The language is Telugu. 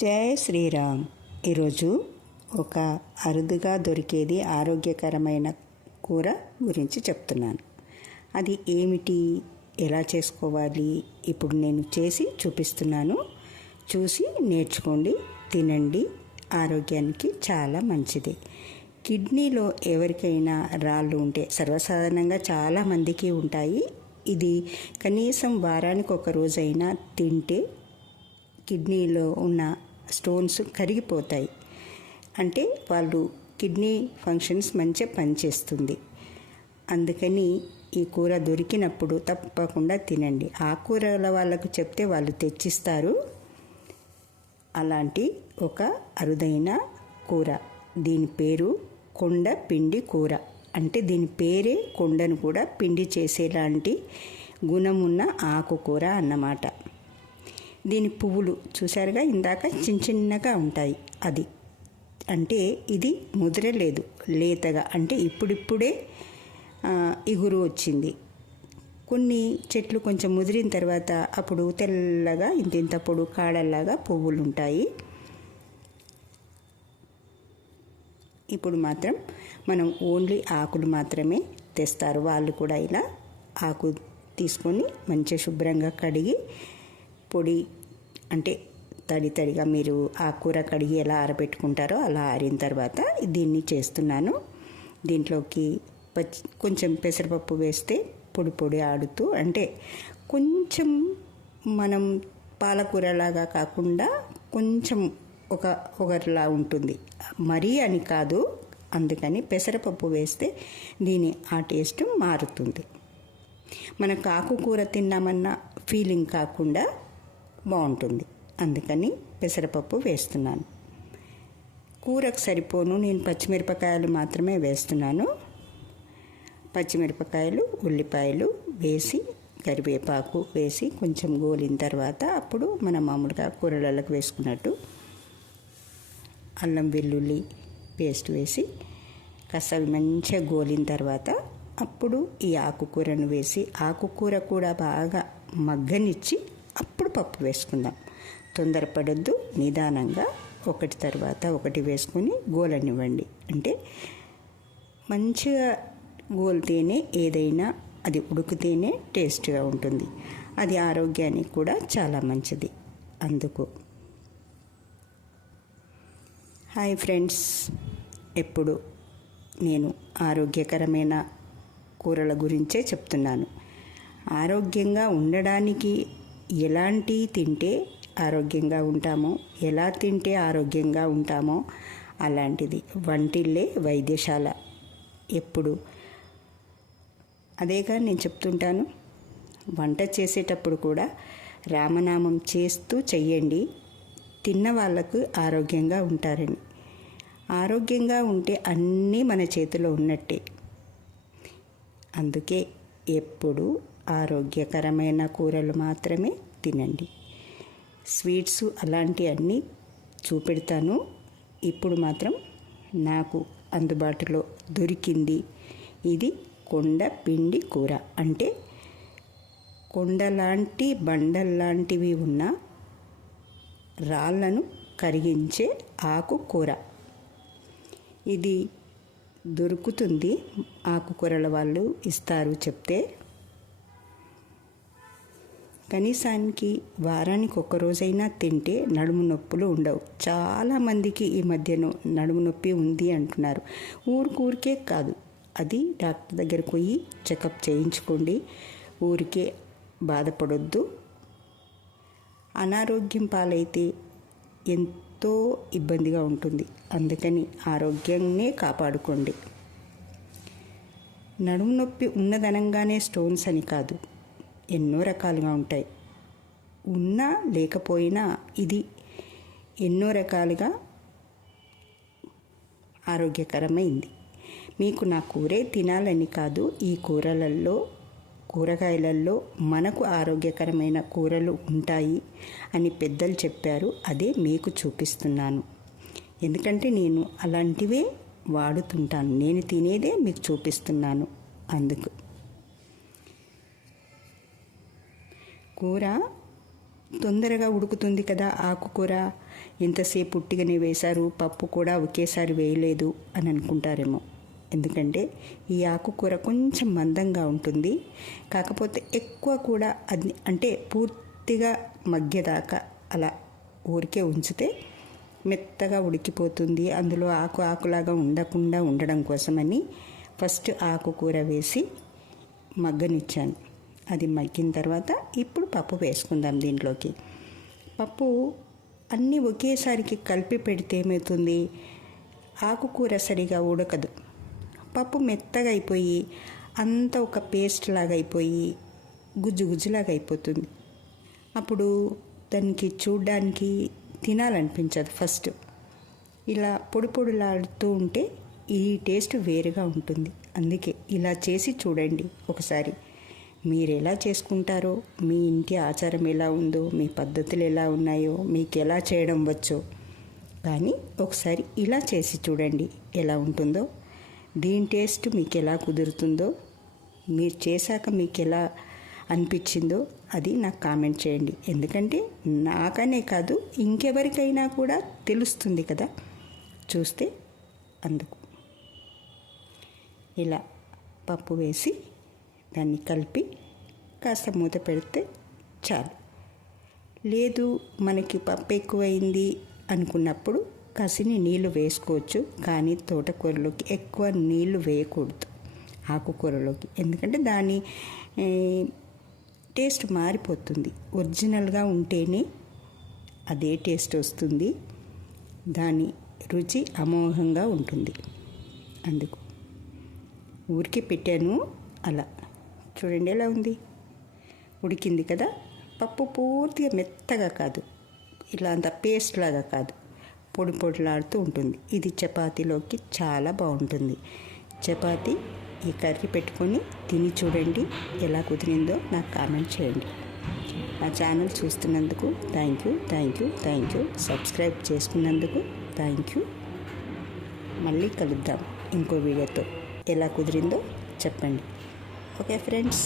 జై శ్రీరామ్. ఈరోజు ఒక అరుదుగా దొరికేది ఆరోగ్యకరమైన కూర గురించి చెప్తున్నాను. అది ఏమిటి? ఎలా చేసుకోవాలి? ఇప్పుడు నేను చేసి చూపిస్తున్నాను. చూసి నేర్చుకోండి తినండి. ఆరోగ్యానికి చాలా మంచిది. కిడ్నీలో ఎవరికైనా రాళ్ళు ఉంటే సర్వసాధారణంగా చాలా మందికి ఉంటాయి. ఇది కనీసం వారానికి ఒక రోజైనా తింటే కిడ్నీలో ఉన్న స్టోన్స్ కరిగిపోతాయి. అంటే వాళ్ళు కిడ్నీ ఫంక్షన్స్ మంచిగా పనిచేస్తుంది. అందుకని ఈ కూర దొరికినప్పుడు తప్పకుండా తినండి. ఆ కూరల వాళ్ళకు చెప్తే వాళ్ళు తెచ్చిస్తారు. అలాంటి ఒక అరుదైన కూర. దీని పేరు కొండ పిండి కూర. అంటే దీని పేరే కొండను కూడా పిండి చేసేలాంటి గుణమున్న ఆకుకూర అన్నమాట. దీని పువ్వులు చూసారుగా ఇందాక చిన్న చిన్నగా ఉంటాయి. అది అంటే ఇది ముదిరలేదు లేతగా అంటే ఇప్పుడిప్పుడే ఇగురు వచ్చింది. కొన్ని చెట్లు కొంచెం ముదిరిన తర్వాత అప్పుడు తెల్లగా ఇంత ఇంత కాడల్లాగా పువ్వులు ఉంటాయి ఇప్పుడు మాత్రం మనం ఓన్లీ ఆకులు మాత్రమే తెస్తారు. వాళ్ళు కూడా ఇలా ఆకు తీసుకొని మంచిగా శుభ్రంగా కడిగి పొడి అంటే తడి తడిగా మీరు ఆ కూర కడిగి ఎలా ఆరబెట్టుకుంటారో అలా ఆరిన తర్వాత దీన్ని చేస్తున్నాను. దీంట్లోకి పచ్చి కొంచెం పెసరపప్పు వేస్తే పొడి పొడి ఆడుతూ అంటే కొంచెం మనం పాలకూరలాగా కాకుండా కొంచెం ఒక ఒకరిలా ఉంటుంది. మరీ అని కాదు అందుకని పెసరపప్పు వేస్తే దీని ఆ టేస్ట్ మారుతుంది. మనకు ఆకుకూర తిన్నామన్న ఫీలింగ్ కాకుండా బాగుంటుంది. అందుకని పెసరపప్పు వేస్తున్నాను. కూరకు సరిపోను. నేను పచ్చిమిరపకాయలు మాత్రమే వేస్తున్నాను. పచ్చిమిరపకాయలు ఉల్లిపాయలు వేసి కరివేపాకు వేసి కొంచెం గోలిన తర్వాత అప్పుడు మనం మామూలుగా కూరలకు వేసుకున్నట్టు అల్లం వెల్లుల్లి పేస్ట్ వేసి కాస్త మంచిగా గోలిన తర్వాత అప్పుడు ఈ ఆకుకూరను వేసి ఆకుకూర కూడా బాగా మగ్గనిచ్చి అప్పుడు పప్పు వేసుకుందాం. తొందరపడద్దు నిదానంగా ఒకటి తర్వాత ఒకటి వేసుకొని గోలనివ్వండి. అంటే మంచిగా గోలితేనే ఏదైనా అది ఉడికితేనే టేస్ట్గా ఉంటుంది. అది ఆరోగ్యానికి కూడా చాలా మంచిది. అందుకు. హాయ్ ఫ్రెండ్స్ ఎప్పుడు నేను ఆరోగ్యకరమైన కూరల గురించే చెప్తున్నాను. ఆరోగ్యంగా ఉండడానికి ఎలాంటి తింటే ఆరోగ్యంగా ఉంటామో ఎలా తింటే ఆరోగ్యంగా ఉంటామో అలాంటిది. వంటిల్లే వైద్యశాల. ఎప్పుడు? అదేగా నేను చెప్తుంటాను. వంట చేసేటప్పుడు కూడా రామనామం చేస్తూ చెయ్యండి. తిన్న వాళ్ళకు ఆరోగ్యంగా ఉంటారని. ఆరోగ్యంగా ఉంటే అన్నీ మన చేతిలో ఉన్నట్టే. అందుకే ఎప్పుడు ఆరోగ్యకరమైన కూరలు మాత్రమే తినండి. స్వీట్స్ అలాంటి అన్నీ చూపెడతాను. ఇప్పుడు మాత్రం నాకు అందుబాటులో దొరికింది ఇది కొండ పిండి కూర. అంటే కొండలాంటి బండల్లాంటివి ఉన్న రాళ్ళను కరిగించే ఆకుకూర. ఇది దొరుకుతుంది. ఆకుకూరల వాళ్ళు ఇస్తారు చెప్తే కనీసానికి వారానికి ఒక తింటే నడుము నొప్పులు ఉండవు. చాలామందికి ఈ మధ్యన నడుము నొప్పి ఉంది అంటున్నారు. ఊరికూరికే కాదు. అది డాక్టర్ దగ్గరకు పోయి చెకప్ చేయించుకోండి. ఊరికే బాధపడొద్దు. అనారోగ్యం పాలైతే ఎంతో ఇబ్బందిగా ఉంటుంది. అందుకని ఆరోగ్యాన్నే కాపాడుకోండి. నడుము నొప్పి ఉన్నదనంగానే స్టోన్స్ అని కాదు. ఎన్నో రకాలుగా ఉంటాయి. ఉన్నా లేకపోయినా ఇది ఎన్నో రకాలుగా ఆరోగ్యకరమైంది. మీకు నా కూరే తినాలని కాదు ఈ కూరలలో కూరగాయలలో మనకు ఆరోగ్యకరమైన కూరలు ఉంటాయి అని పెద్దలు చెప్పారు. అదే మీకు చూపిస్తున్నాను. ఎందుకంటే నేను అలాంటివే వాడుతుంటాను. నేను తినేదే మీకు చూపిస్తున్నాను. అందుకు కూర తొందరగా ఉడుకుతుంది కదా ఆకుకూర ఎంతసేపు ఉట్టిగానే వేశారు పప్పు కూడా ఒకేసారి వేయలేదు అని అనుకుంటారేమో. ఎందుకంటే ఈ ఆకుకూర కొంచెం మందంగా ఉంటుంది. కాకపోతే ఎక్కువ కూడా అది అంటే పూర్తిగా మగ్గేదాకా అలా ఊరికే ఉంచితే మెత్తగా ఉడికిపోతుంది. అందులో ఆకు ఆకులాగా ఉండకుండా ఉండడం కోసమని ఫస్ట్ ఆకుకూర వేసి మగ్గనిచ్చాను. అది మగ్గిన తర్వాత ఇప్పుడు పప్పు వేసుకుందాం దీంట్లోకి. పప్పు అన్నీ ఒకేసారికి కలిపి పెడితే ఏమవుతుంది? ఆకుకూర సరిగా ఉడకదు. పప్పు మెత్తగా అయిపోయి అంత ఒక పేస్ట్ లాగా అయిపోయి గుజ్జు గుజ్జులాగా అయిపోతుంది. అప్పుడు దానికి చూడ్డానికి తినాలనిపించదు ఫస్ట్. ఇలా పొడి పొడిలాడుతూ ఉంటే ఈ టేస్ట్ వేరుగా ఉంటుంది. అందుకే ఇలా చేసి చూడండి ఒకసారి. మీరు ఎలా చేసుకుంటారో మీ ఇంటి ఆచారం ఎలా ఉందో మీ పద్ధతులు ఎలా ఉన్నాయో మీకు ఎలా చేయడం వచ్చో. కానీ ఒకసారి ఇలా చేసి చూడండి ఎలా ఉంటుందో. దీని టేస్ట్ మీకు ఎలా కుదురుతుందో మీరు చేశాక మీకు ఎలా అనిపించిందో అది నాకు కామెంట్ చేయండి. ఎందుకంటే నాకనే కాదు ఇంకెవరికైనా కూడా తెలుస్తుంది కదా. చూస్తే అందుకు. ఇలా పప్పు వేసి దాన్ని కలిపి కాస్త మూత పెడితే చాలు. లేదు మనకి పప్పు ఎక్కువైంది అనుకున్నప్పుడు కసిని నీళ్ళు వేసుకోవచ్చు కానీ తోటకూరలోకి ఎక్కువ నీళ్ళు వేయకూడదు ఆకుకూరలోకి. ఎందుకంటే దాని టేస్ట్ మారిపోతుంది. ఒరిజినల్గా ఉంటేనే అదే టేస్ట్ వస్తుంది. దాని రుచి అమోఘంగా ఉంటుంది. అందుకు ఊరికే పెట్టాను అలా. చూడండి ఎలా ఉంది. ఉడికింది కదా. పప్పు పూర్తిగా మెత్తగా కాదు. ఇలా అంత పేస్ట్ లాగా కాదు. పొడి పొడిలాడుతూ ఉంటుంది. ఇది చపాతీలోకి చాలా బాగుంటుంది. చపాతీ ఈ కర్రీ పెట్టుకొని తిని చూడండి ఎలా కుదిరిందో నాకు కామెంట్ చేయండి. నా channel చూస్తున్నందుకు thank you thank you thank you. Subscribe చేసుకున్నందుకు థ్యాంక్ యూ. మళ్ళీ కలుద్దాం ఇంకో వీడియోతో. ఎలా కుదిరిందో చెప్పండి. Okay friends